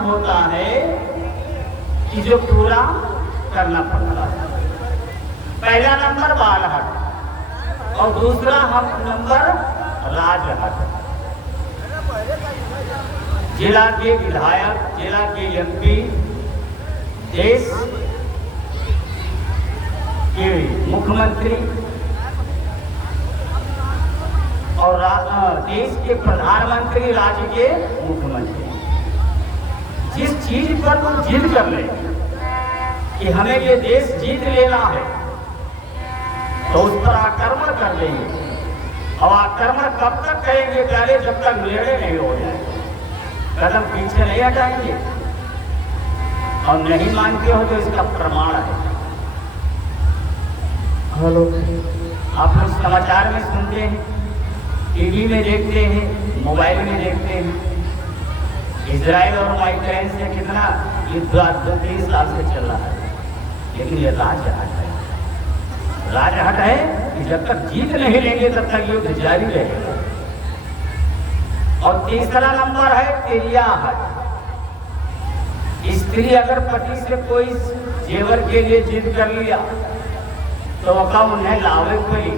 होता है कि जो पूरा करना पड़ता है। पहला नंबर बालहट और दूसरा नंबर राजहट। जिला के विधायक, जिला के एमपी, देश के मुख्यमंत्री और देश के प्रधानमंत्री, राज्य के मुख्यमंत्री जिस चीज पर वो जिद कर ले कि हमें ये देश जीत लेना है तो उस पर आक्रमण कर देंगे। और आक्रमण कब तक करेंगे? पहले जब तक निर्णय नहीं हो जाए, कदम पीछे नहीं हटाएंगे। और नहीं मानते हो तो इसका प्रमाण है। हेलो, आप लोग समाचार में सुनते हैं, टीवी में देखते हैं, मोबाइल में देखते हैं। इजराइल और यूक्रेन से कितना युद्ध 2-3 साल से चल रहा है, लेकिन ये राजहट है। राजहट है कि जब तक जीत नहीं लेंगे तब तक युद्ध जारी रहेगा। और तीसरा नंबर है तिरियाहट। स्त्री अगर पति से कोई जेवर के लिए जिद कर लिया तो वह उन्हें लावे कोई,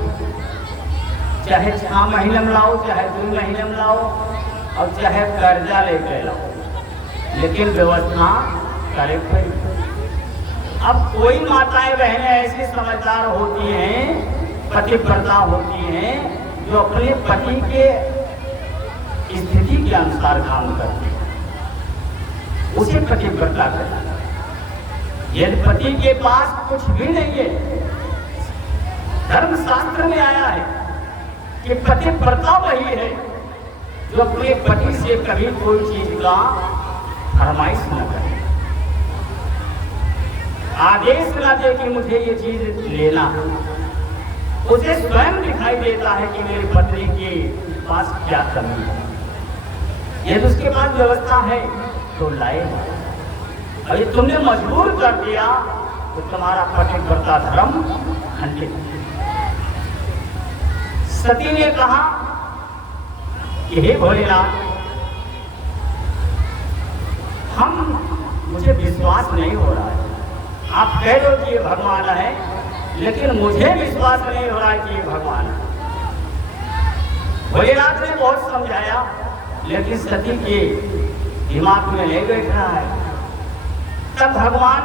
चाहे 6 महीने में लाओ, चाहे 2 महीने में लाओ, और चाहे कर्जा लेके लाओ, लेकिन व्यवस्था करे कोई। अब कोई माताएं बहनें ऐसी समझदार होती हैं, पतिव्रता होती हैं, जो अपने पति के स्थिति के अनुसार काम करती है, उसे पतिव्रता करना। यदि पति के पास कुछ भी नहीं है, धर्मशास्त्र में आया है कि पतिव्रता वही है जो अपने पति से कभी कोई चीज का फरमाइश न करे, आदेश न दे कि मुझे ये चीज लेना है। उसे स्वयं दिखाई देता है कि मेरी पत्नी के पास क्या कमी है। यदि उसके पास व्यवस्था है तो लाए, और ये तुमने मजबूर कर दिया तो तुम्हारा पतिव्रता धर्म खंडित। सती ने कहा कि हे भोलेनाथ, मुझे विश्वास नहीं हो रहा है। आप कह दो कि ये भगवान है, लेकिन मुझे विश्वास नहीं हो रहा है कि ये भगवान है। भोलेनाथ ने बहुत समझाया, लेकिन सती के दिमाग में नहीं बैठ रहा है। तब भगवान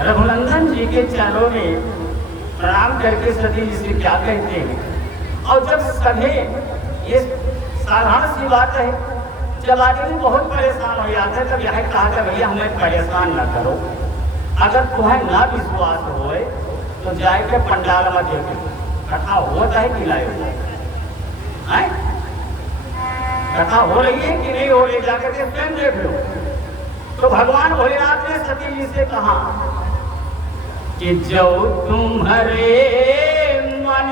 रघुनंदन जी के चरणों में प्रणाम करके सती जी से क्या कहते हैं। और जब सधे, ये साधारण सी बात है, जब आदमी बहुत परेशान हो जाता है तब यह कहा था भैया हमें परेशान न करो, अगर तुम्हें ना विश्वास हो तो जाके पंडाल में देखो कथा होता है कि नहीं होता है, कथा हो रही है कि नहीं हो रही, जाकर के स्वयं देख लो। तो भगवान भोलेनाथ ने सती जी से कहा कि जो तुम्हारे मन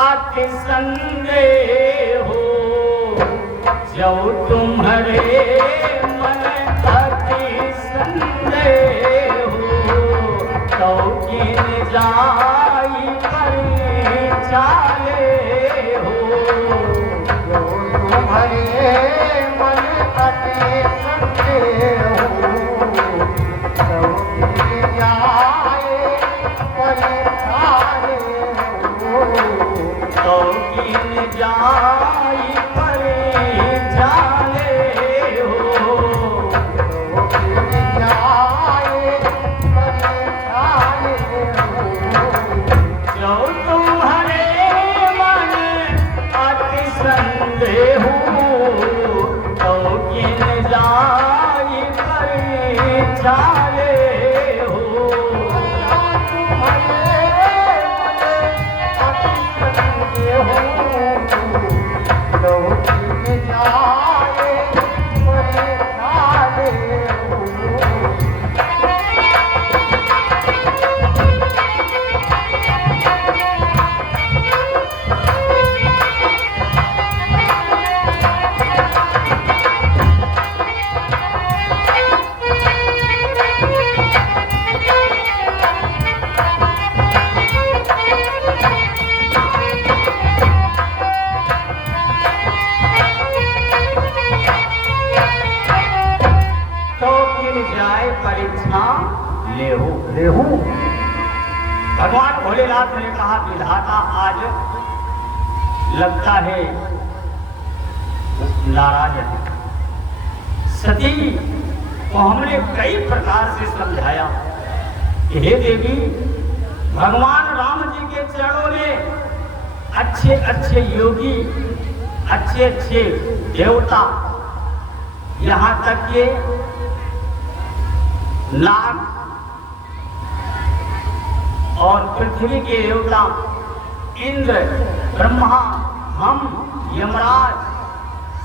अति संदेह हो, जो तुम्हारे मन अति संदेह हो, तो किन जाई परिचाले हो। जो तुम्हारे मन अति संदेह हो, तो किन जाए परिचाले हो। तो किन जाई परिचाले हो, तो किन जाए परिचाले हो। जो तुम्हारे मन अति संदेह हो, तो किन जाई परिचाले हो। लेहू। रेहू भगवान भोलेनाथ ने कहा विधाता आज लगता है नाराज है। सती को हमने कई प्रकार से समझाया कि हे देवी, भगवान राम जी के चरणों में अच्छे अच्छे योगी, अच्छे अच्छे देवता, यहाँ तक के नाग और पृथ्वी के देवता इंद्र, ब्रह्मा, हम, यमराज,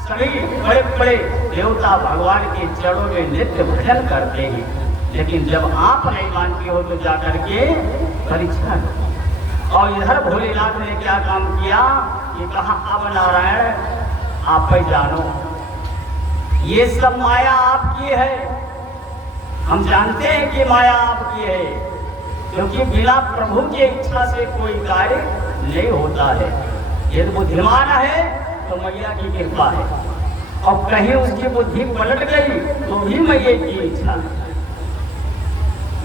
सभी बड़े बड़े देवता भगवान के चरणों में नित्य भजन करते हैं। लेकिन जब आप नहीं मानती हो तो जाकर के परीक्षा लो। और इधर भोलेनाथ ने क्या काम किया कि कहा अब नारायण आप ही जानो, ये सब माया आपकी है। हम जानते हैं कि माया आपकी है, क्योंकि बिना प्रभु की इच्छा से कोई कार्य नहीं होता है। यदि बुद्धिमान है तो मैया की कृपा है, और कहीं उसकी बुद्धि पलट गई तो भी मैया की इच्छा है।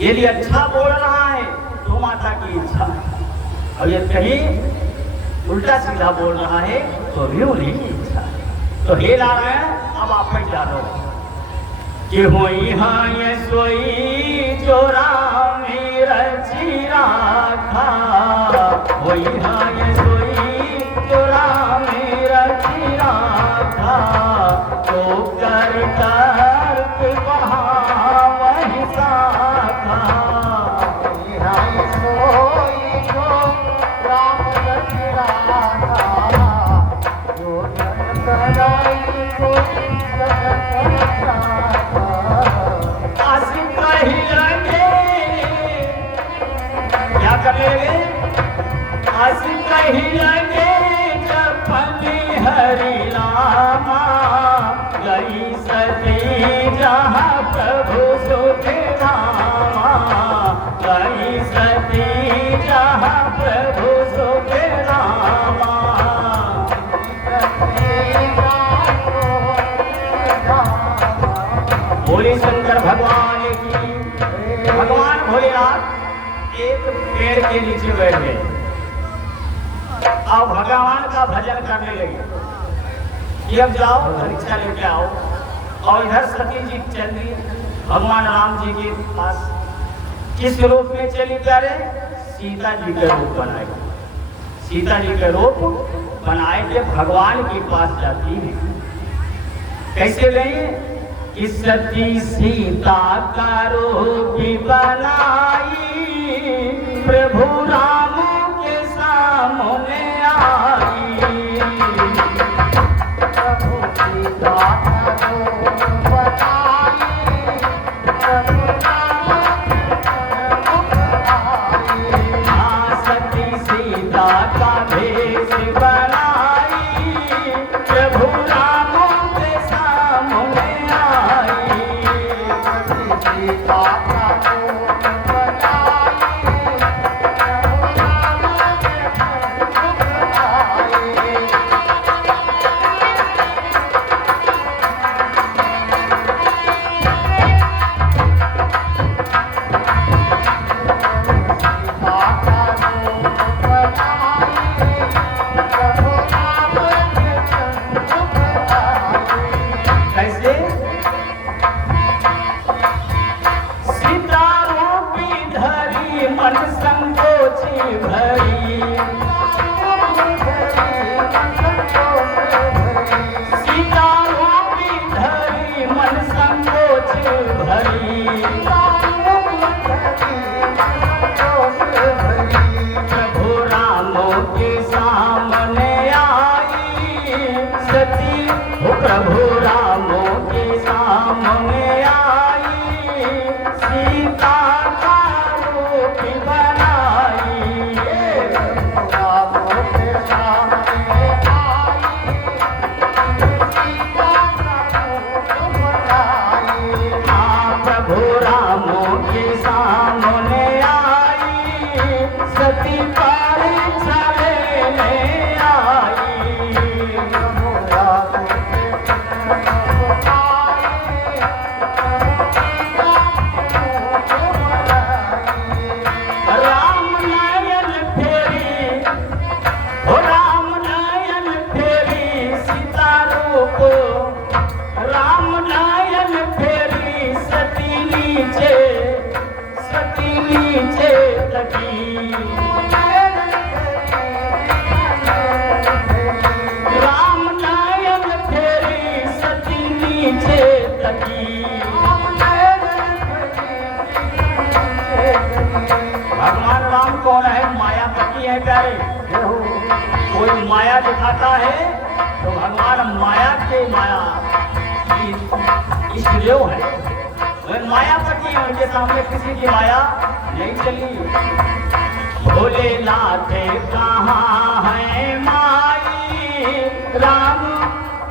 यदि अच्छा बोल रहा है तो माता की इच्छा है, और यदि कहीं उल्टा सीधा बोल रहा है तो भी उन्हीं की इच्छा है। तो हे नारायण, अब आप ही जानो कि होई हाँ ये सोई जो राम रची राखा, होई हाँ ये सोई जो राम रची राखा, तो कर कर वहाँ वही साखा। यहाँ सोई जो राम रची राखा, जो जन कराई को जगत राखा। आसिम कहीं लगे, क्या करने लगे? आसिम कहीं लगे जपनी हरि नामा, गई सती जहाँ प्रभु सुख धामा, गई सती जहाँ प्रभु सुख धामा। बोले शंकर भगवान की। भगवान भोलेनाथ एक पेड़ के नीचे बैठ गए और भगवान का भजन करने लगे कि अब जाओ परीक्षा लेके आओ। और इधर सती जी चली भगवान राम जी के पास। किस रूप में चली प्यारे? सीता जी का रूप बनाए। सीता जी का रूप बनाए के भगवान के पास जाती है। कैसे गई? कि सती सीता का रूप बनाई, प्रभु राम के सामने आई। प्रभु सीता का रूप बनाई, प्रभु राम हाँ, सती सीता का भेष बनाई, प्रभु राम के सामने आई। सीता का रूप बनाई, प्रभु राम तकी, राम नायक तेरी सती नीचे तकी। भगवान राम कौन है? मायापति है प्यारे। कोई माया दिखाता है तो भगवान माया के माया इष्टदेव है, वह मायापति है, उनके सामने किसी की माया नहीं चली। भोलेनाथ कहाँ है माई, राम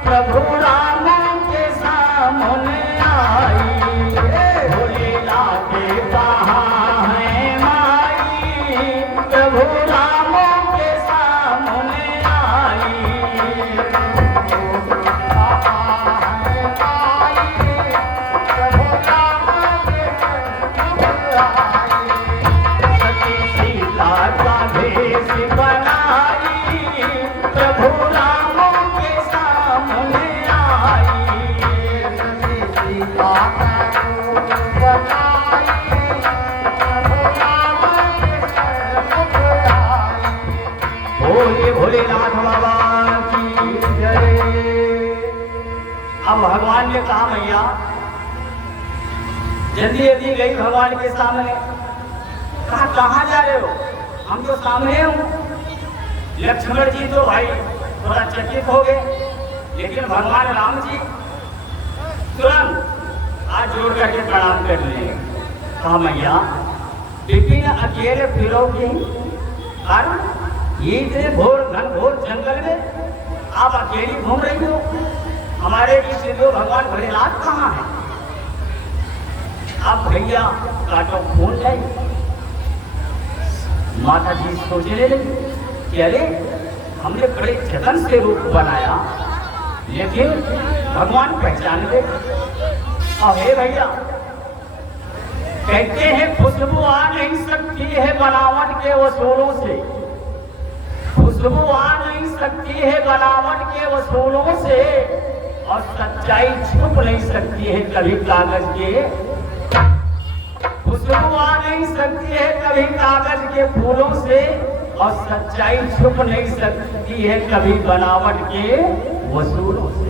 प्रभु राम के सामने आई। भोलेनाथ कहाँ है माई, प्रभु राम के सामने आई। सती सीता का भेष बनाई, प्रभु राम के सामने आई। सती सीता का रूप बनाई, प्रभु राम के आई। बोले भोलेनाथ बाबा की जय। अब भगवान ने कहा मैया जल्दी जल्दी गई भगवान के सामने, कहा कहाँ जा रहे हो? हम तो सामने हूँ। लक्ष्मण जी तो भाई थोड़ा चकित हो गए, लेकिन भगवान राम जी तुरंत हाथ जोड़ करके प्रणाम कर लिए। कहा मैया विपिन अकेले फिरोगी, कारण ये इतने घोर घन घोर जंगल में आप अकेली घूम रही हो, हमारे इष्टदेव भगवान भोलेनाथ कहाँ है? अब भैया काटो फोन जाए। माता जी सोचने लगी कि अरे हमने बड़े जतन से रूप बनाया, लेकिन भगवान पहचान गए। और हे भैया कहते हैं खुशबू आ नहीं सकती है बनावट के वसूलों से, खुशबू आ नहीं सकती है बनावट के वसूलों से, और सच्चाई छुप नहीं सकती है कभी कागज के। खुशबू आ नहीं सकती है कभी कागज के फूलों से, और सच्चाई छुप नहीं सकती है कभी बनावट के वसूलों से।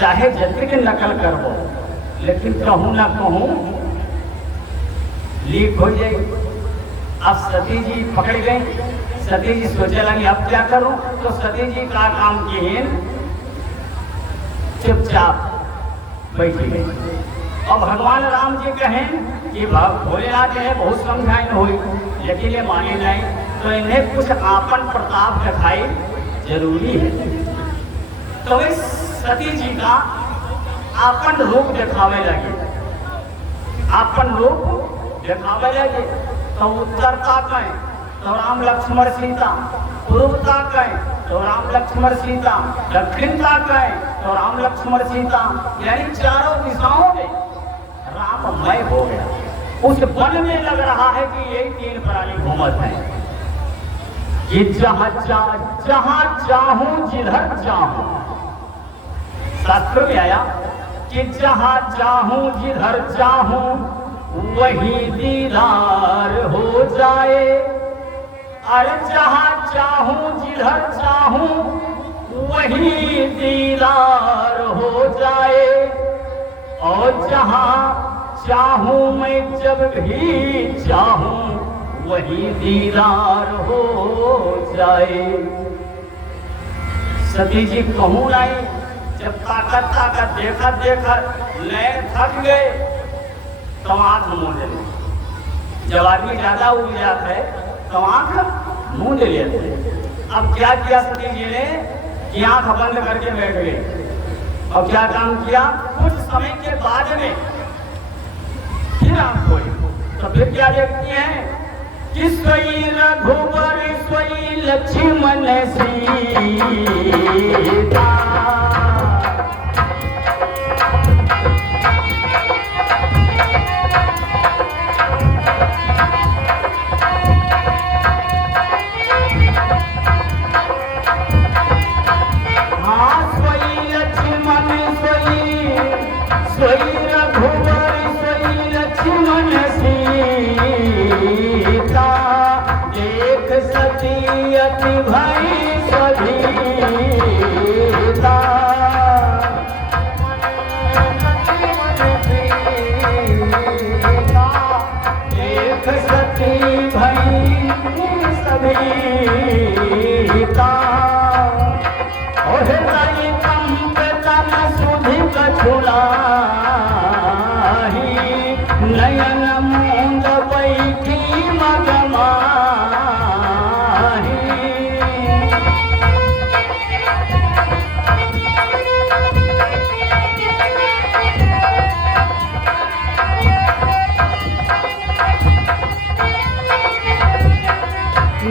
चाहे जल्दी की नकल कर वो, लेकिन कहूँ ना कहूँ लीक हो जाए। अब सती जी पकड़ गई। सती जी सोचे लगी अब क्या करूं, तो सती जी का काम की चुपचाप बैठी गई। और भगवान राम जी कहें कि भोलेनाथ है बहुत समझाइन हुई, लेकिन ये माने नहीं, तो इन्हें कुछ आपन प्रताप दिखाई जरूरी है। तो इस सती जी का आपन रूप दिखावे लगे, आपन रूप दिखावे लगे। तो उत्तर ताकें तो राम लक्ष्मण सीता, पूर्व ताकें तो राम लक्ष्मण सीता, दक्षिण ताकें तो राम लक्ष्मण सीता, यानी चारों दिशाओं में राममय हो गया। उस वन में लग रहा है कि यही तीन प्राणी घूमत हैं कि जहाँ चाहूं जिधर चाहूं। शास्त्र में आया कि जहाँ चाहूं जिधर चाहूं वही दीदार हो जाए। अरे जहाँ चाहूं जिधर चाहूं वही दीदार हो जाए, और जहाँ चाहूं मैं जब भी चाहूं वही दीदार हो जाए। सती जी कहूँ नहीं, जब ताकत ताकत देखत देखत नैन थक गए तो आंख मूंद ले। जब आदमी ज्यादा उग जाता है तो आंख मूंद लेते। अब क्या किया सती जी ने कि आंख बंद करके बैठ गए। और क्या काम किया, कुछ समय के बाद में फिर आंख खोली। तो फिर क्या देखती हैं कि सोई रघुवर सोई लक्ष्मण सीता। सोई रघुवर सोई लक्ष्मण सीता। माही, नयन मूंद बैठी मगमाही।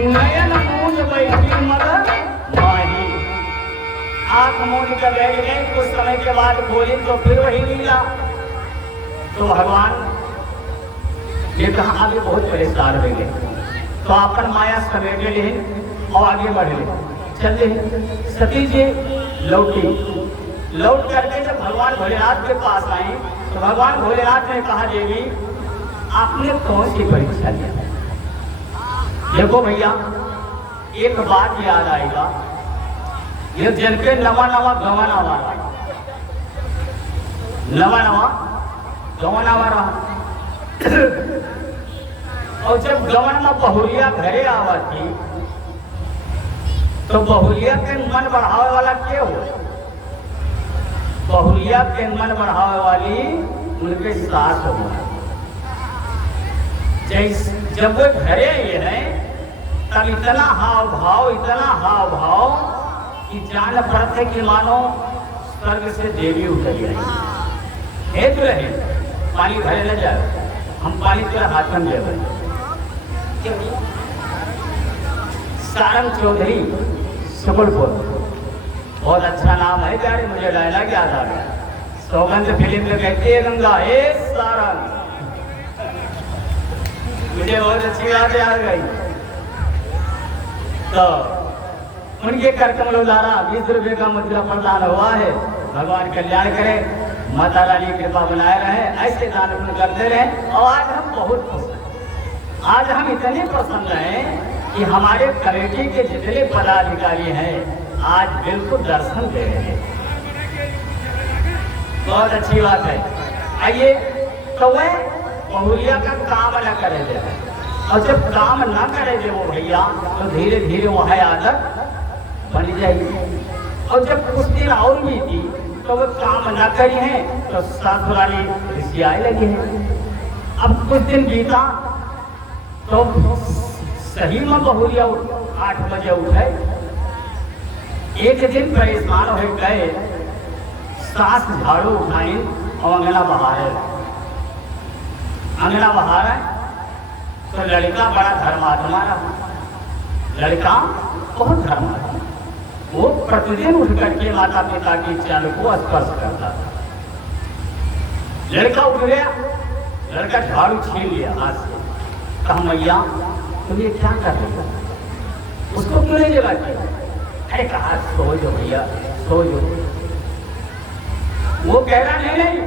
नयन मूंद बैठी मगमाही। आंख मूंद कर बैठ गए। कुछ समय के बाद बोली तो फिर वही लीला। तो भगवान ये कहा आगे बहुत परेशान हो गए, तो अपन माया समेट ले और आगे बढ़ ले चले। सती जी लौट करके जब भगवान भोलेनाथ के पास आई तो भगवान भोलेनाथ ने कहा देवी आपने कौन सी परीक्षा लिया? देखो भैया एक बात याद आएगा, ये जन के नवा नवा गवाना वाला रहा और जब गवन में बहुरिया घरे आवा थी तो बहुरिया के मन बढ़ावे वाला क्या हो? बहुरिया के मन बढ़ावे वाली उनके सास हो। जब वो घरे ये है तब इतना हाव भाव कि जान पड़ते कि मानो स्वर्ग से देवी उतरी आई। हेत रहे पानी भरे न जाए, हम पानी तेरा हाथ में ले गए। सारंग चौधरी सुकुलपुर बहुत अच्छा नाम है प्यारे, मुझे डायलॉग याद आ गया। सौगंध फिल्म में कहते हैं गंगा हे सारंग, मुझे बहुत अच्छी याद आ गई। तो उनके कार्यक्रम द्वारा 20 रुपये का मुद्रा प्रदान हुआ है। भगवान कल्याण करे, माता रानी कृपा बनाए रहे, ऐसे दान पुण्य करते रहे। और आज हम बहुत प्रसन्न, आज हम इतने प्रसन्न हैं कि हमारे कमेटी के जितने पदाधिकारी हैं आज बिल्कुल दर्शन दे रहे हैं। बहुत अच्छी बात है। आइए तो वह बहुरिया का काम न करे दे, और जब काम न करे दे वो भैया तो धीरे धीरे वह आदत बन जाएगी। और जब कुछ दिन और भी थी तो वो काम न करी है तो सासुराली रिसियाए लगी है। अब कुछ दिन बीता तो सही में बहुरिया 8 बजे उठे। एक दिन परेशान हो गए, सास झाड़ू उठाई और अंगना बहारे तो लड़का बड़ा धर्मात्मा रहा। लड़का बहुत धर्मात्मा, वो प्रतिदिन उठ करके माता पिता की चरण को स्पर्श करता था। लड़का उठ गया, लड़का झाड़ू छीन लिया हाथ से। कहा मैया तुम ये क्या कर रहे हो? उसको क्यों नहीं जगाती? अरे कहा सो जो भैया सो जो। वो कह रहा नहीं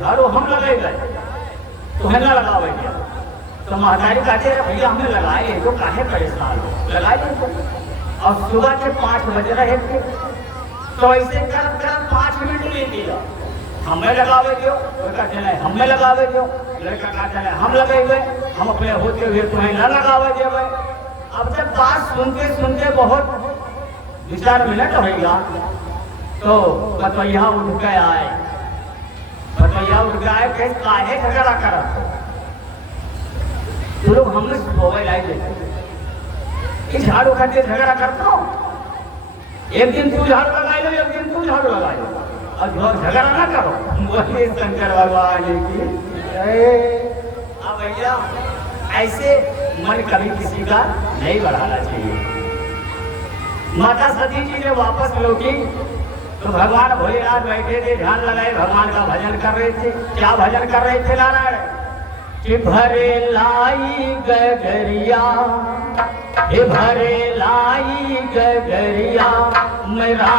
झाड़ू हम लगे गए, तुम्हें न लगावे क्या? तो महतारी कहते भैया हमने लगाए तो काहे परेशान हो, लगाए तो। और सुबह के 5 बज रहे थे तो ऐसे कर 5 मिनट ले दिया। हमें लगावे दो, कहते नहीं हमें लगावे दो। लड़का कहते नहीं हम लगाए, हम अपने होते हुए तुम्हें न लगावे देवे। अब जब बात सुनते सुनते बहुत 2-4 मिनट होगा तो बतैया उठ के आए। काहे झगड़ा करत हो? लोग हमने मोबाइल आए थे इस झाड़ू खाते झगड़ा करता हूँ। एक दिन तू झाड़ू लगाए लो, एक दिन तू झाड़ू लगाए लो, और झगड़ा ना करो। बोले शंकर भगवान की भैया ऐसे मन कभी किसी का नहीं बढ़ाना चाहिए। माता सती जी ने वापस लौटी तो भगवान भोलेनाथ बैठे थे, ध्यान लगाए, भगवान का भजन कर रहे थे। क्या भजन कर रहे थे नारायण? कि भरे लाई गगरिया, हे भरे लाई गगरिया मेरा